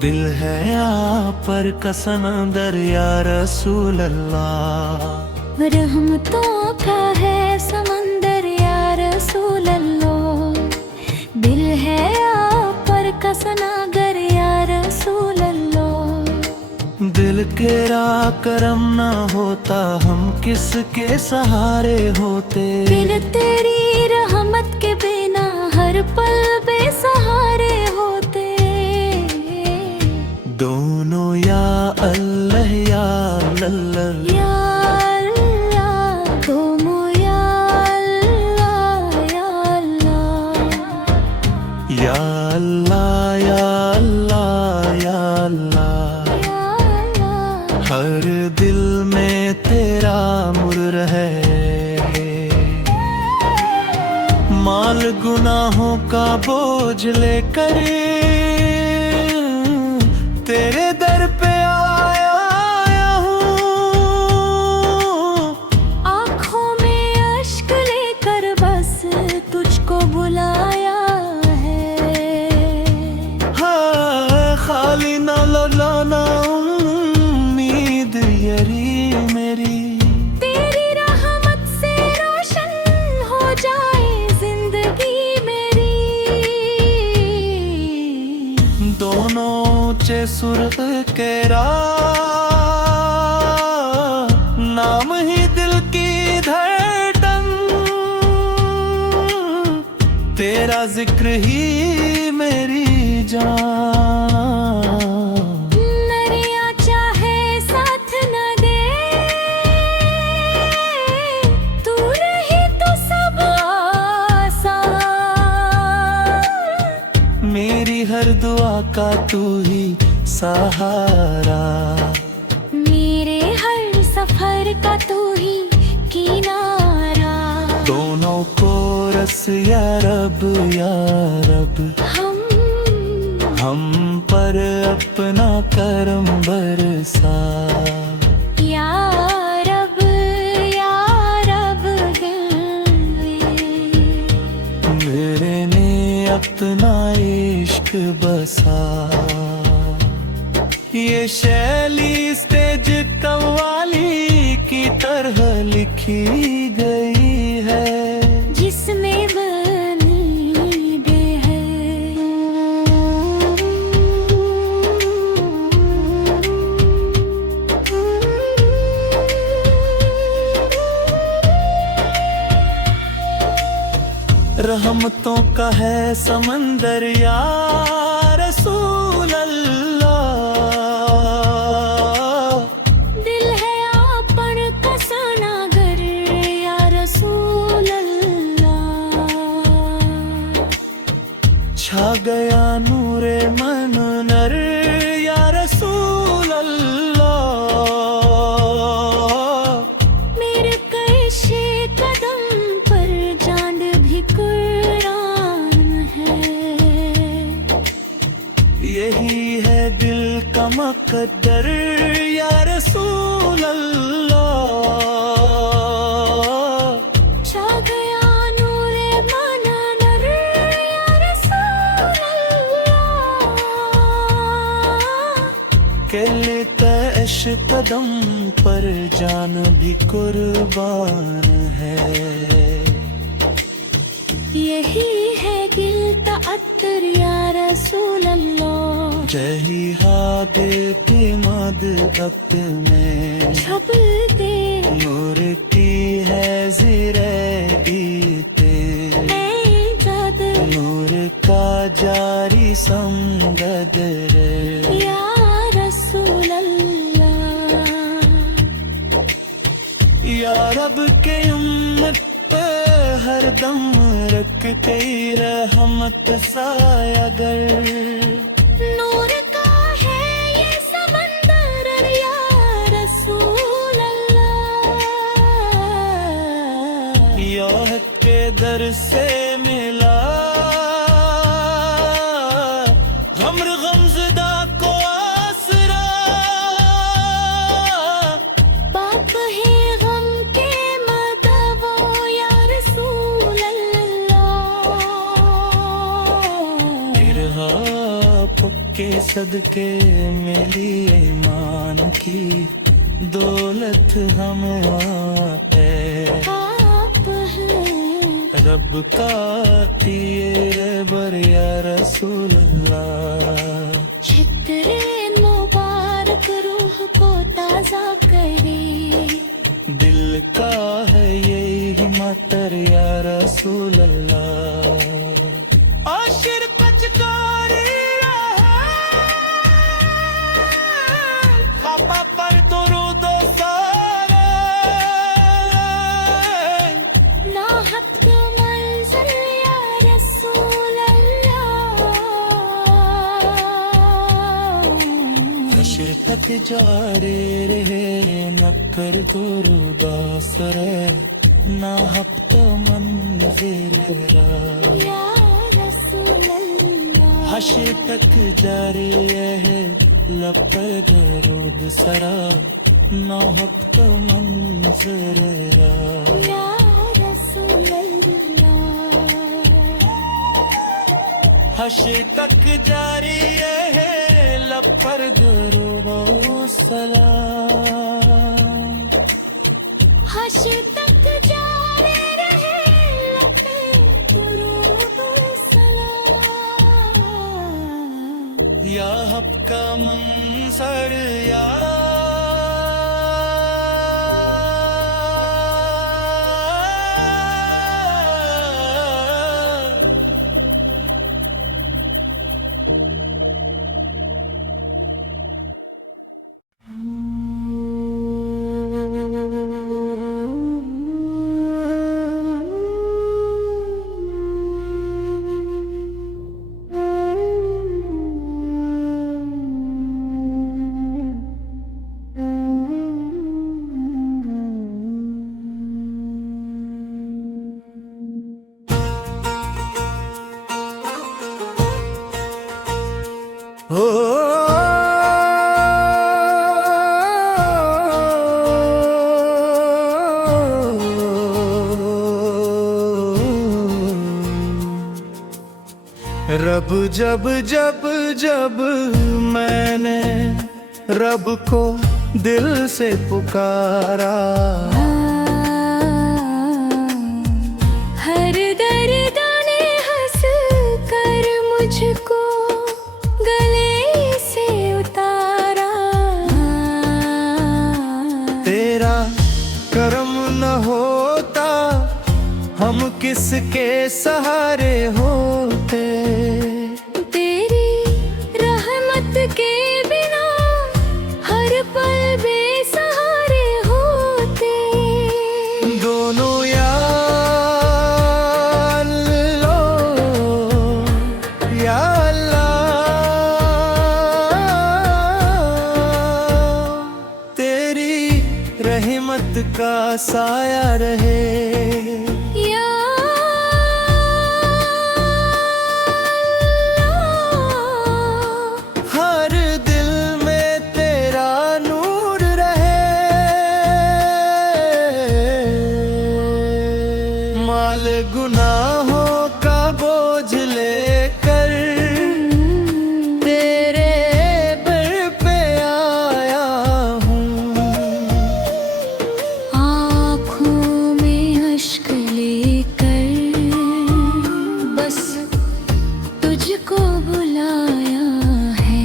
दिल है आप पर का समंदर या रसूल अल्लाह। रहमतों का है समंदर या रसूल अल्लाह। दिल है आप पर का समंदर या रसूल अल्लाह। दिल तेरा करम ना होता हम किसके सहारे होते। बिन तेरी रहमत के बिना हर पल बेसहारे होते। दोनों या अल्लाह या अल्लाह या अल्लाह, दोनों या अल्लाह या अल्लाह। या अल्लाह या अल्लाह या अल्लाह। या अल्लाह, हर दिल में तेरा मुर है। माल गुनाहों का बोझ लेकर तेरे दर पे आया हूँ। आँखों में अश्क लेकर बस तुझको बुलाया है। हाँ, खाली ना लौटाना उम्मीद यरी मेरी। तेरी रहमत से रोशन हो जाए जिंदगी मेरी। दोनों ऊंचे सुर के नाम ही दिल की धड़कन। तेरा जिक्र ही मेरी जान। नरिया चाहे साथ न दे, तू रही तो सब आसान। मेरी हर दुआ का तू ही सहारा। मेरे हर सफर का तू ही किनारा। दोनों को रस या रब या रब। हम पर अपना करम बरसा। या रब मेरे ने अपना इश्क बसा। ये शैली स्टेज कव्वाली की तरह लिखी गई है। जिसमें बनी बे है। रहमतों का है समंदर या रसूल अल्लाह। दिल है आपन का सनागर या रसूल अल्लाह। छा गया नूरे मन नर या रसूल अल्लाह। मेरे कैशे कदम पर जान भी कुरान है। यही है दिल का मकद्दर या रसूल अल्लाह। छा गया नूरे मननर या रसूल अल्लाह। के लेता इश कदम पर जान भी कुर्बान है। यही है दिल का अत्तर या रसूल अल्लाह। जही हादे की मद अब्द में छब दे नूर की है ज़िरे ईते। जद नूर का जारी समदद या रसूल अल्लाह। या रब के उम्मत पे हर दम रखते रहमत सायागर। नूर का है ये समंदर या रसूल अल्लाह। या के दर से मिला गम्र गमज़दा को आसरा। बाप है गम के मदवो या रसूल अल्लाह। इरहाब के सदके मिली ईमान की दौलत हमें आप है। रब का दिए बर या रसूल अल्लाह। छितरे मुबारक रूह को ताजा करे, दिल का है यही मटर या रसूल अल्लाह। आशिर पचकारी बाबा पर दुरूद सारे नाहत की मंजिल या रसूल अल्लाह। हश्र तक जारे रहे न कर दुरूद सरे ना हफ्ता मंजिल या रसूल अल्लाह। हश्र तक जारी है लपर दरूद सरा ना हफ्ता मंजिल या रसूल अल्लाह। हश्र तक जारी है लपर दरूद सलाम। हश्र तक जारी रहे लपे दुरूद सलाम। या हब का मंसर या रब जब जब जब मैंने रब को दिल से पुकारा, हर दर्द ने हंस कर मुझको गले से उतारा। तेरा करम न होता हम किसके सहारे होते। तेरी रहमत के बिना हर पल बेसहारे होते। दोनों या अल्लाह या अल्लाह। तेरी रहमत का साया रहे या हर दिल में तेरा नूर रहे। माल गुनाहों का बोझ लेकर तेरे दर पे आया हूँ। आँखों में अश्क लेकर बस तुझको बुलाया है।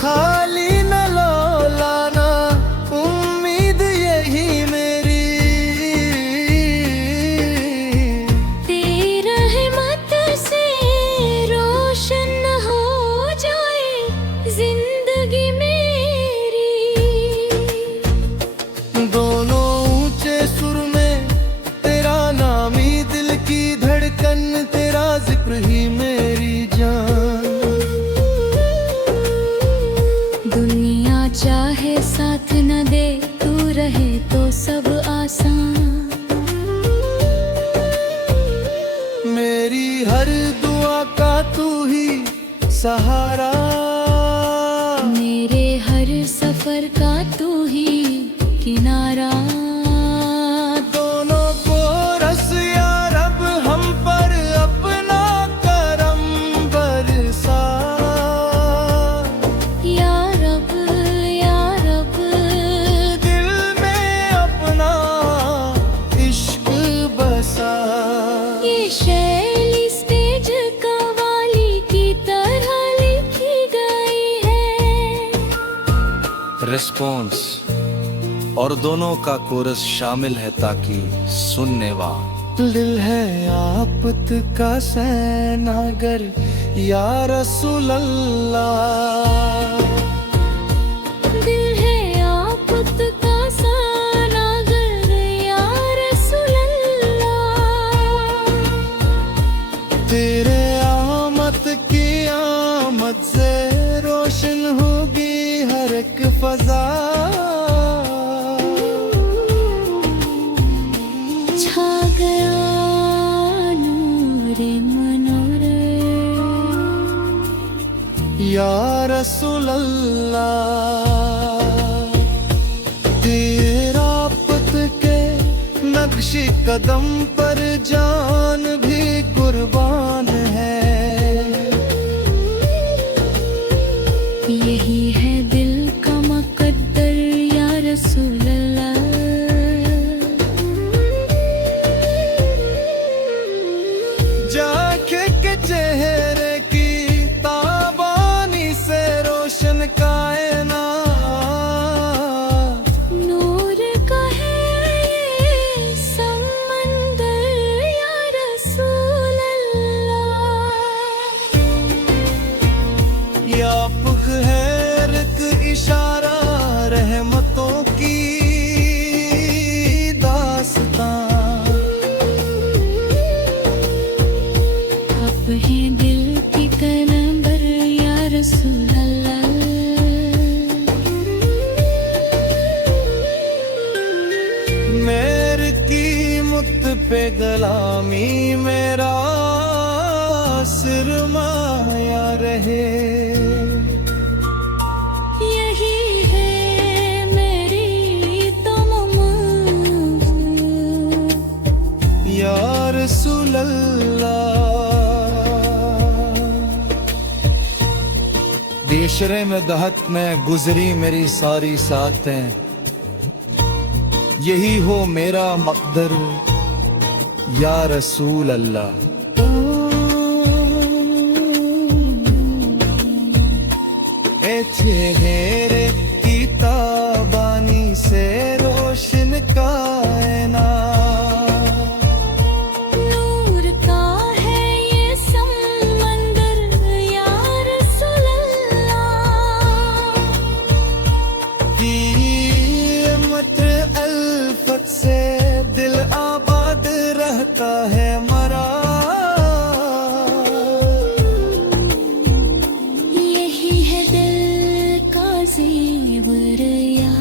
खाली न लौलाना उम्मीद यही मेरी। तेरी रहमत से रोशन हो जाए जिंदगी मेरी। दोनों ऊंचे सुर में तेरा नाम ही दिल की धड़कन, तेरा जिक्र ही मेरी जान। दुनिया चाहे साथ न दे, तू रहे तो सब आसान। मेरी हर दुआ का तू ही सहारा। मेरे हर सफर का तू ही किनारा। दोनों को रस या रब हम पर अपना करम। रेस्पॉन्स और दोनों का कोरस शामिल है ताकि सुनने वाला दिल है आपत का सेनागर या रसूल अल्लाह। दिल है आपत का सेनागर या रसूल अल्लाह। तेरे आमद की आमद से रोशन होगी हर एक फजा। छा गया नूरे मनोर या रसूल अल्लाह। तेरा पत के नक्शे कदम पर जान भी कुर्बान है। यही है दिल का मुकद्दर या रसूल अल्लाह। जाके के चेहरे की ताबानी से रोशन कायनात। नूर का है ये समंदर या रसूल अल्लाह। या पुख है रिक इशारा रहमतों की दास्तां। आप हैं दिल की कलंबर या रसूल अल्लाह। मेर की मुत पे गलामी मेरा सिरमाया रहे। यही है मेरी तमन्ना या रसूल अल्लाह। बेशरे में दहत में गुजरी मेरी सारी सातें। यही हो मेरा मकदर या रसूल अल्लाह। ए चेहरे की ताबानी से रोशन कायनात। नूर का है ये समंदर या रसूल अल्लाह। की मत अल्फत से दिल आबाद रहता है मरा। यही है दिल का ज़ेवर या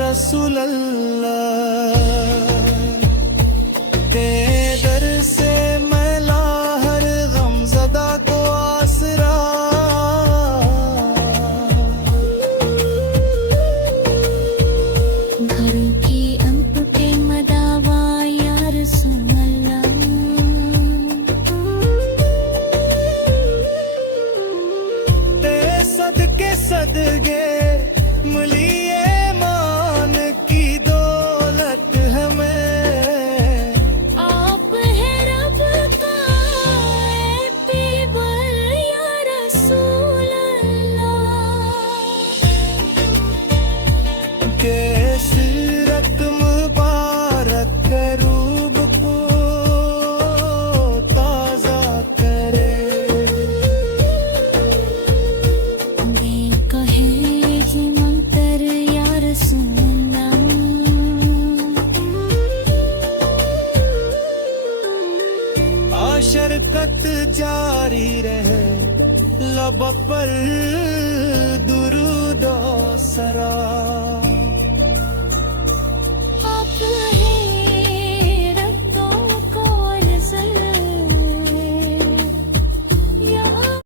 रसूल अल्लाह। तेरे दर से मैला हर गमज़दा को आसरा। घरों की अंप के मदावा या रसूल अल्लाह। तेरे सदके सदके मुलिए मान की दौलत हमें। आप है रब का पीवर या रसूल अल्लाह। के सिरत मुबारक करूब को ताजा करे। कहे जी मंतर या रसूल अल्लाह। आशरकत जारी रहे लब पर दुरूद और सरा।